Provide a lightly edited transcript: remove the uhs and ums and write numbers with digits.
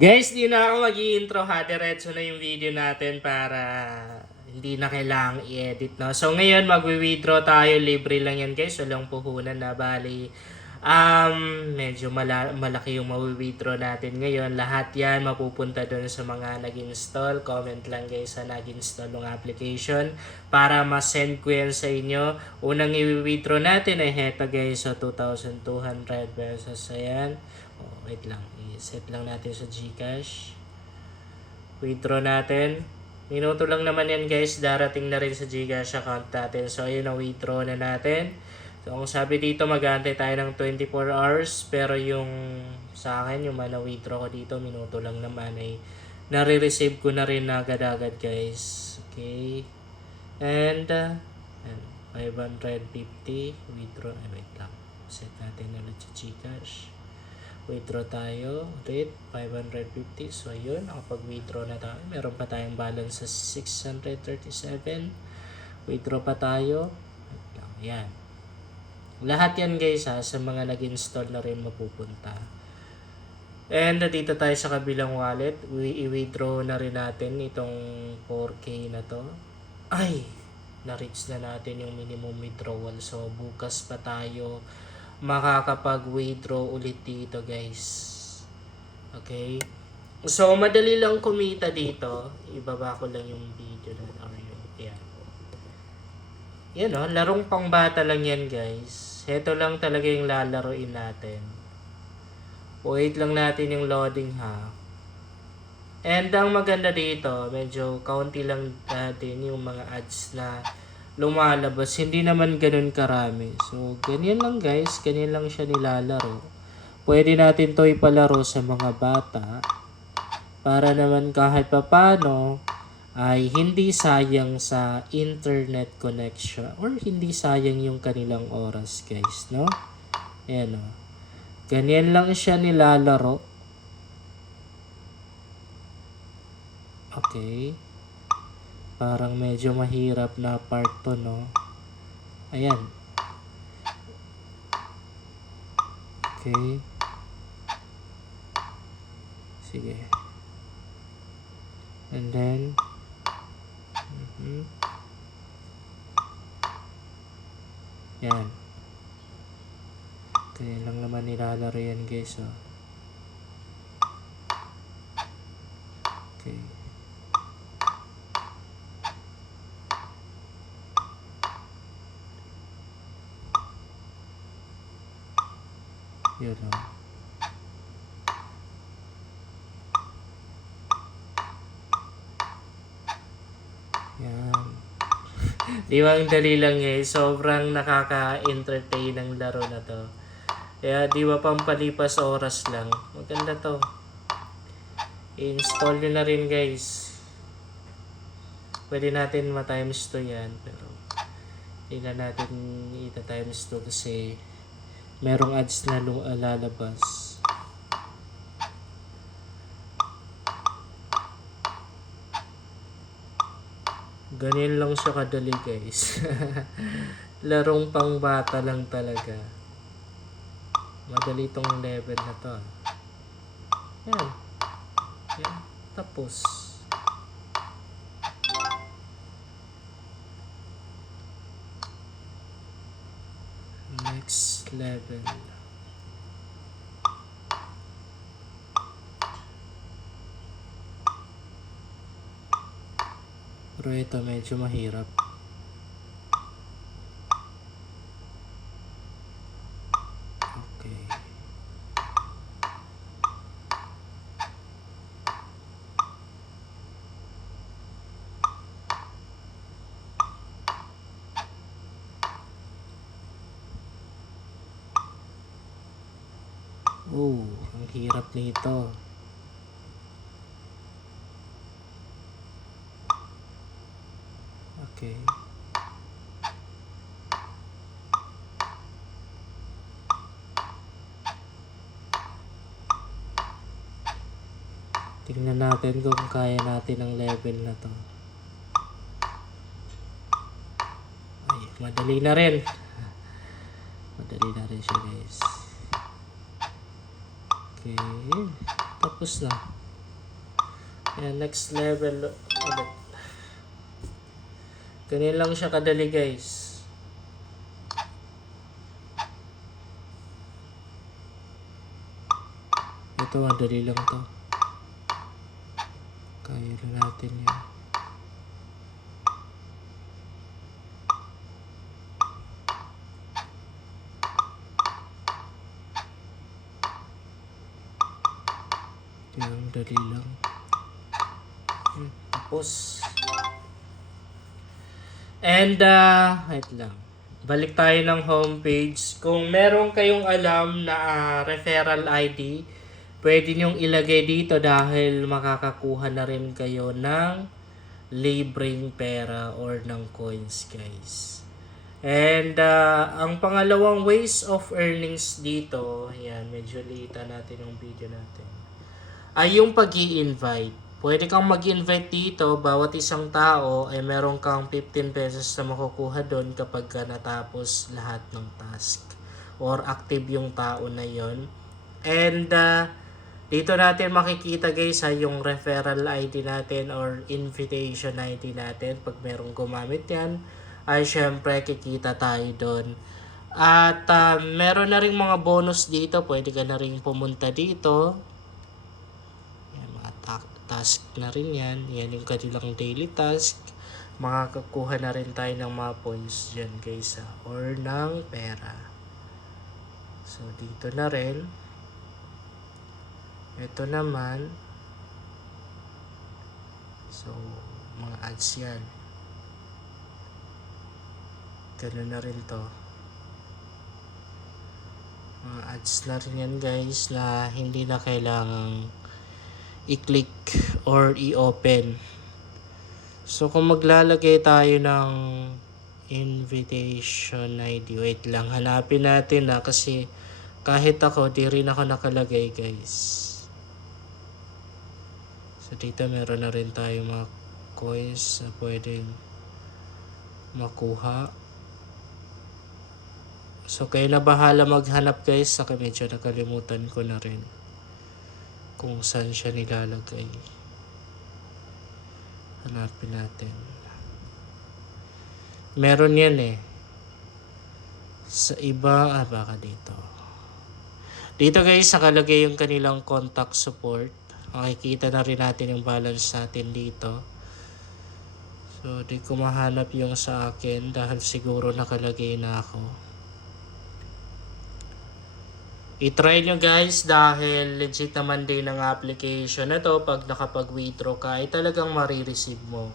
Guys, di na ako mag-i-intro ha. Diretso na yung video natin para hindi na kailangang i-edit, no? So, ngayon, mag-withdraw tayo. Libre lang yan, guys. Walang puhunan na. Bali, medyo malaki yung ma-withdraw natin ngayon. Lahat yan mapupunta doon sa mga nag-install. Comment lang, guys, sa nag-install ng application para ma-send ko yan sa inyo. Unang i-withdraw natin ay heto, guys. So, 2,200 pesos. Ayan. Oh, wait lang. I-set lang natin sa GCash. Withdraw natin. Minuto lang naman yan, guys. Darating na rin sa GCash account natin. So, ayun na, withdraw na natin. So, kung sabi dito, mag-aantay tayo ng 24 hours. Pero yung sa akin, yung mana-withdraw ko dito, minuto lang naman ay nare-receive ko na rin agad-agad, guys. Okay. And 550. Withdraw. Ay, wait lang. Set natin ulit sa GCash. Withdraw tayo ulit 550. So yun, nakapag-withdraw na tayo. Meron pa tayong balance sa 637. Withdraw pa tayo. Yan. Lahat yan, guys, ha, sa mga nag-install na rin mapupunta. And dito tayo sa kabilang wallet. I-withdraw na rin natin itong 4K na to. Ay, na-reach na natin yung minimum withdrawal. So bukas pa tayo makakapag-withdraw ulit dito, guys. Okay? So, madali lang kumita dito. Ibaba ko lang yung video na yan. Yan, o. Larong pangbata lang yan, guys. Heto lang talaga yung lalaroin natin. Wait lang natin yung loading, ha. And ang maganda dito, medyo kaunti lang natin yung mga ads na lumalabas. Hindi naman ganun karami. So, ganyan lang, guys. Ganyan lang siya nilalaro. Pwede natin to ipalaro sa mga bata para naman kahit papano ay hindi sayang sa internet connection or hindi sayang yung kanilang oras, guys, no? Ayan, o. Ganyan lang siya nilalaro. Okay. Parang medyo mahirap na part to, no? Ayan. Okay. Sige. And then, yan. Kaya lang naman nilalaro yan, guys, oh. Okay. Yun, o. Yan. Di ba ang dali lang, eh. Sobrang nakaka-entertain ang laro na to. Kaya di ba pampalipas oras lang. Maganda to. I-install nyo na rin, guys. Pwede natin ma-times 2 yan. Pero hindi na natin ita-times 2 kasi merong ads na lalabas. Ganyan lang siya kadali, guys. Larong pang bata lang talaga. Madali tong level na to. Yan. Yan. Tapos. Next level. Pero ito medyo mahirap. Okay. Oh, ang hirap nito. Okay. Tingnan natin kung kaya natin ang level na to. Ay, madali na rin. Madali na rin siya, guys. Okay. Tapos na. Yan, next level ulit. Ganyan lang siya kadali guys. Ito, madali lang to. Kaya na natin yan. Yan, dali lang. Tapos. And, wait lang. Balik tayo ng homepage. Kung meron kayong alam na referral ID, pwede nyong ilagay dito dahil makakakuha na rin kayo ng libreng pera or ng coins, guys. And, ang pangalawang ways of earnings dito, yan, medyo lita natin yung video natin, ay yung pag-i-invite. Pwede kang mag-invite dito, bawat isang tao ay meron kang 15 pesos na makukuha doon kapag ka natapos lahat ng task or active yung tao na yon. And dito natin makikita guys yung referral ID natin or invitation ID natin. Pag merong gumamit yan, ay syempre kikita tayo doon. At meron na rin mga bonus dito, pwede ka na rin pumunta dito. Task na rin yan. Yan yung kanilang daily task. Makakakuha na rin tayo ng mga points dyan guys or ng pera. So dito na rin. Ito naman. So mga ads yan. Ganun na rin to. Mga ads na rin yan guys na hindi na kailangang i-click or i-open. So kung maglalagay tayo ng invitation ID, wait lang, hanapin natin kasi kahit ako, di rin ako nakalagay guys. So dito meron na rin tayo mga coins na pwedeng makuha. So kayo na bahala maghanap guys, saka medyo nakalimutan ko na rin kung saan siya nilalagay. Hanapin natin. Meron yan sa iba, baka dito. Dito guys, nakalagay yung kanilang contact support. Makikita na rin natin yung balance natin dito. So, di ko mahanap yung sa akin dahil siguro nakalagay na ako. I-try nyo guys dahil legit naman din ang application na to. Pag nakapag-withdraw ka ay talagang marireceive mo.